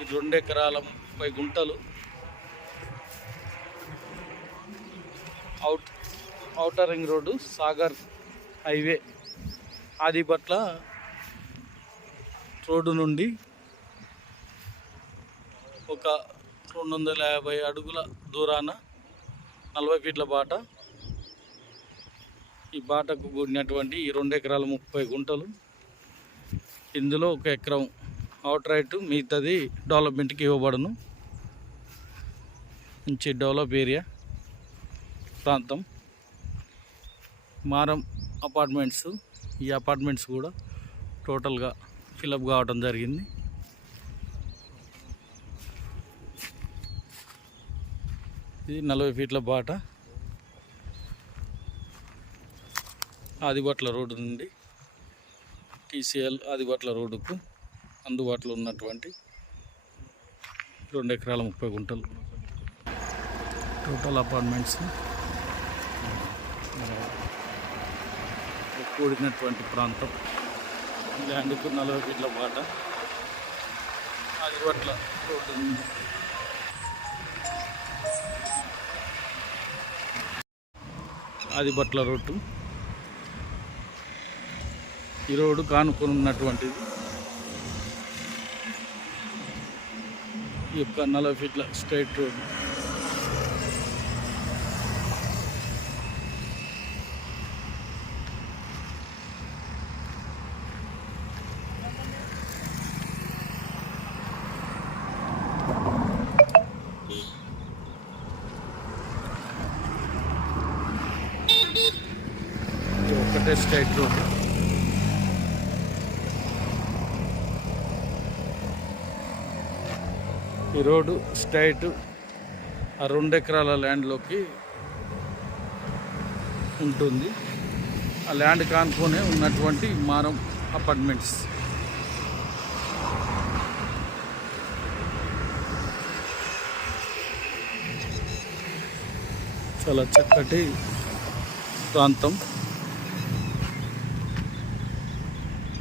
ఈ రెండు ఎకరాల ముప్పై గుంటలు. Out outer ring road Sagar highway Adibatla road నుండి ఒక రెండు వందల యాభై అడుగుల దూరాన నలభై ఫీట్ల బాట ఈ బాటకు కూడినటువంటి ఈ రెండు ఎకరాల ముప్పై గుంటలు. ఇందులో ఒక ఎకరం అవుట్ రైట్ మిగతాది డెవలప్మెంట్కి ఇవ్వబడును. మంచి డెవలప్ ఏరియా ప్రాంతం. మారం అపార్ట్మెంట్స్ ఈ అపార్ట్మెంట్స్ కూడా టోటల్గా ఫిలప్ కావడం జరిగింది. ఇది నలభై ఫీట్ల బాట. ఆదిబట్ల రోడ్డు నుండి టీసీఎల్ ఆదిబట్ల రోడ్డుకు అందుబాటులో ఉన్నటువంటి రెండు ఎకరాల ముప్పై గుంటలు టోటల్ అపార్ట్మెంట్స్. కూడినటువంటి ప్రాంతం. ల్యాండ్కు నలభై ఫీట్ల పాట ఆదిబట్ల రోడ్డు ఆదిబట్ల రోడ్డు. ఈ రోడ్డు కానుకొని ఉన్నటువంటిది. ఈ యొక్క నలభై ఫీట్ల స్ట్రైట్ రోడ్. ఇది ఒకటే స్ట్రైట్ రోడ్. ఈ రోడ్డు స్ట్రైట్ ఆ రెండు ఎకరాల ల్యాండ్లోకి ఉంటుంది. ఆ ల్యాండ్ కానుకొనే ఉన్నటువంటి మారం అపార్ట్మెంట్స్. చాలా చక్కటి ప్రాంతం.